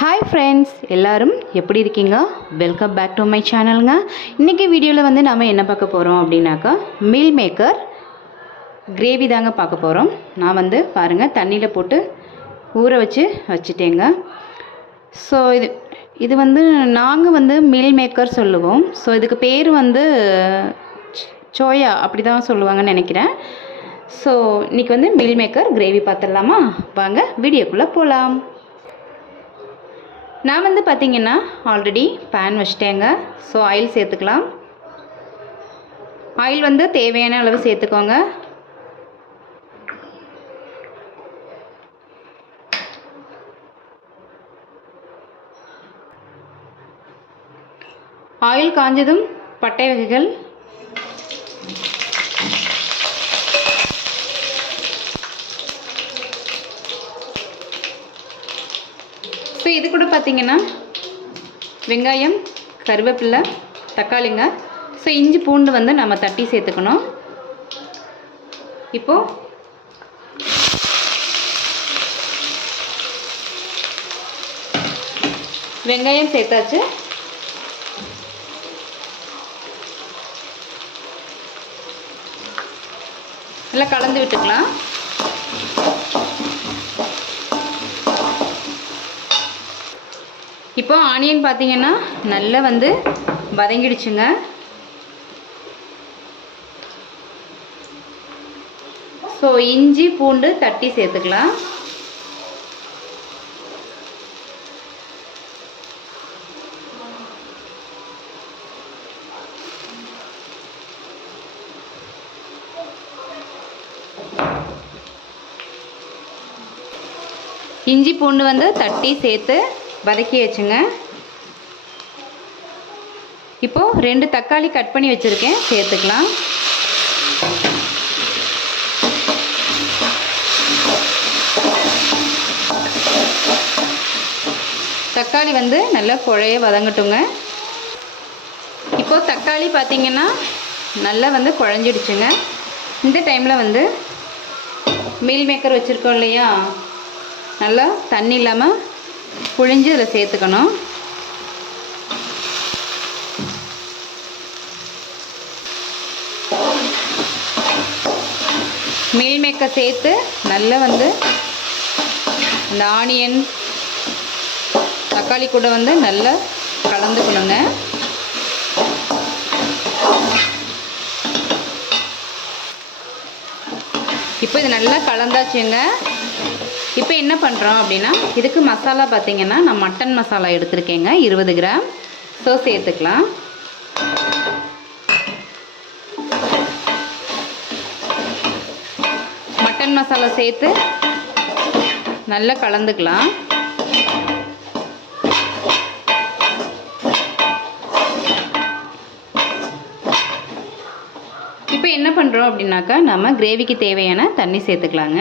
Hi friends எல்லோரும் எப்படி இருக்கீங்க? வெல்கம் பேக் டு மை சேனலுங்க இன்றைக்கி வீடியோவில் வந்து நாம் என்ன பார்க்க போகிறோம் அப்படின்னாக்கா மீல் மேக்கர் கிரேவி தாங்க பார்க்க போகிறோம் நான் வந்து பாருங்கள் தண்ணியில் போட்டு ஊற வச்சு வச்சுட்டேங்க. ஸோ இது இது வந்து நாங்கள் வந்து மீல் மேக்கர் சொல்லுவோம். ஸோ இதுக்கு பேர் வந்து சோயா அப்படி தான் சொல்லுவாங்கன்னு நினைக்கிறேன். ஸோ இன்றைக்கி வந்து மீல் மேக்கர் கிரேவி பார்த்துடலாமா? வாங்க வீடியோக்குள்ளே போகலாம் நான் வந்து பார்த்திங்கன்னா ஆல்ரெடி பேன் வச்சிட்டேங்க. ஸோ ஆயில் சேர்த்துக்கலாம். ஆயில் வந்து தேவையான அளவு சேர்த்துக்கோங்க. ஆயில் காஞ்சதும் பட்டை வகைகள். ஸோ இது கூட பார்த்தீங்கன்னா வெங்காயம் கருவேப்பிலை தக்காளிங்க. ஸோ இஞ்சி பூண்டு வந்து நம்ம தட்டி சேர்த்துக்கணும். இப்போது வெங்காயம் சேர்த்தாச்சு. நல்லா கலந்து விட்டுக்கலாம். இப்போ ஆனியன் பார்த்தீங்கன்னா நல்லா வந்து வதங்கிடுச்சுங்க. ஸோ இஞ்சி பூண்டு தட்டி சேர்த்துக்கலாம். இஞ்சி பூண்டு வந்து தட்டி சேர்த்து வதக்கி வச்சுங்க இப்போது ரெண்டு தக்காளி கட் பண்ணி வச்சுருக்கேன். சேர்த்துக்கலாம். தக்காளி வந்து நல்லா குழைய வதங்கட்டுங்க. இப்போது தக்காளி பார்த்திங்கன்னா நல்லா வந்து குழஞ்சிடுச்சுங்க. இந்த டைமில் வந்து மீல் மேக்கர் வச்சுருக்கோம் இல்லையா? நல்லா தண்ணி இல்லாமல் புழிஞ்சு இதில் சேர்த்துக்கணும். மீல் மேக்கை சேர்த்து நல்லா வந்து இந்த ஆனியன் தக்காளி கூட வந்து நல்லா கலந்துக்கணுங்க. இப்போ இது நல்லா கலந்தாச்சுங்க. இப்போ என்ன பண்ணுறோம் அப்படின்னா இதுக்கு மசாலா பார்த்தீங்கன்னா நான் மட்டன் மசாலா எடுத்திருக்கேங்க. இருபது கிராம். ஸோ சேர்த்துக்கலாம். மட்டன் மசாலா சேர்த்து நல்லா கலந்துக்கலாம். இப்போ என்ன பண்ணுறோம் அப்படின்னாக்கா நம்ம கிரேவிக்கு தேவையான தண்ணி சேர்த்துக்கலாங்க.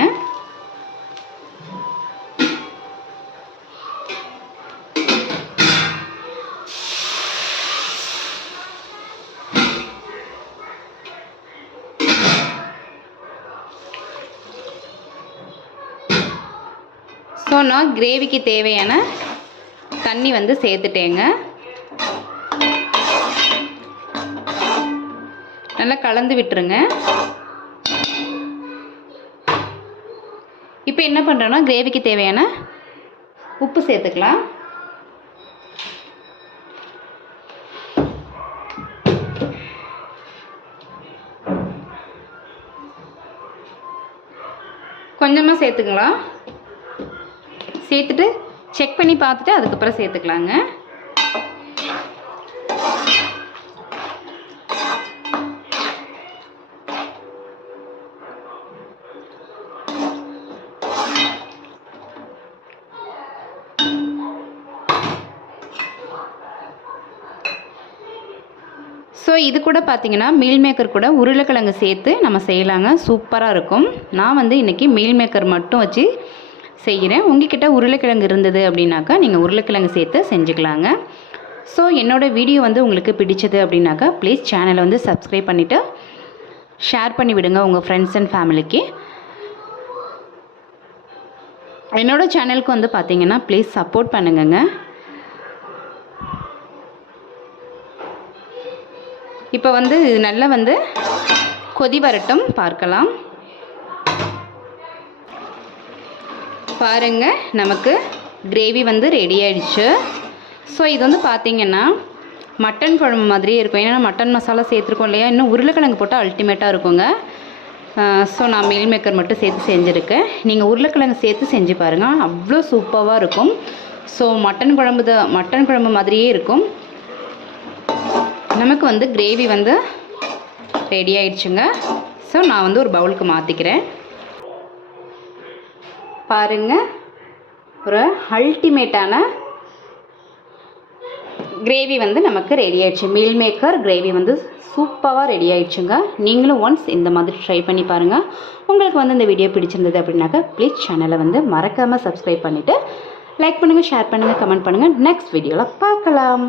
ஸோ நான் கிரேவிக்கு தேவையான தண்ணி வந்து சேர்த்துட்டேங்க. நல்லா கலந்து விட்டுருங்க. இப்போ என்ன பண்ணுறோன்னா கிரேவிக்கு தேவையான உப்பு சேர்த்துக்கலாம். கொஞ்சமாக சேர்த்துக்கலாம். சேர்த்துட்டு செக் பண்ணி பார்த்துட்டு அதுக்கப்புறம் சேர்த்துக்கலாங்க. ஸோ இது கூட பார்த்தீங்கன்னா மீல் மேக்கர் கூட உருளைக்கிழங்கு சேர்த்து நம்ம செய்யலாங்க. சூப்பராக இருக்கும். நான் வந்து இன்றைக்கி மீல் மேக்கர் மட்டும் வச்சு செய்கிறேன். உங்ககிட்ட உருளைக்கிழங்கு இருந்தது அப்படின்னாக்கா நீங்கள் உருளைக்கிழங்கு சேர்த்து செஞ்சுக்கலாங்க. ஸோ என்னோடய வீடியோ வந்து உங்களுக்கு பிடிச்சது அப்படின்னாக்கா ப்ளீஸ் சேனலை வந்து சப்ஸ்கிரைப் பண்ணிவிட்டு ஷேர் பண்ணி விடுங்க உங்கள் ஃப்ரெண்ட்ஸ் அண்ட் ஃபேமிலிக்கு என்னோடய சேனலுக்கு வந்து பார்த்தீங்கன்னா ப்ளீஸ் சப்போர்ட் பண்ணுங்கங்க. இப்போ வந்து இது நல்லா வந்து கொதி வரட்டும் பார்க்கலாம். பாருங்க நமக்கு கிரேவி வந்து ரெடி ஆயிடுச்சு. ஸோ இது வந்து பார்த்தீங்கன்னா மட்டன் குழம்பு மாதிரியே இருக்கும். ஏன்னா மட்டன் மசாலா சேர்த்துருக்கோம் இல்லையா? இன்னும் உருளைக்கிழங்கு போட்டால் அல்டிமேட்டாக இருக்குங்க. ஸோ நான் மீல் மேக்கர் மட்டும் சேர்த்து செஞ்சுருக்கேன். நீங்கள் உருளைக்கிழங்கு சேர்த்து செஞ்சு பாருங்கள் அவ்வளோ சூப்பராக இருக்கும். ஸோ மட்டன் குழம்பு தான் மட்டன் குழம்பு மாதிரியே இருக்கும். நமக்கு வந்து கிரேவி வந்து ரெடி ஆயிடுச்சுங்க. ஸோ நான் வந்து ஒரு பவுலுக்கு மாற்றிக்கிறேன் பாருங்க. ஒரு அல்டிமேட்டான கிரேவி வந்து நமக்கு ரெடி ஆயிடுச்சு. மீல் மேக்கர் கிரேவி வந்து சூப்பராக ரெடி ஆயிடுச்சுங்க. நீங்களும் ஒன்ஸ் இந்த மாதிரி ட்ரை பண்ணி பாருங்கள் உங்களுக்கு வந்து இந்த வீடியோ பிடிச்சிருந்தது அப்படின்னாக்கா ப்ளீஸ் சேனலை வந்து மறக்காமல் சப்ஸ்கிரைப் பண்ணிவிட்டு லைக் பண்ணுங்கள் ஷேர் பண்ணுங்கள் கமெண்ட் பண்ணுங்கள் நெக்ஸ்ட் வீடியோவில் பார்க்கலாம்.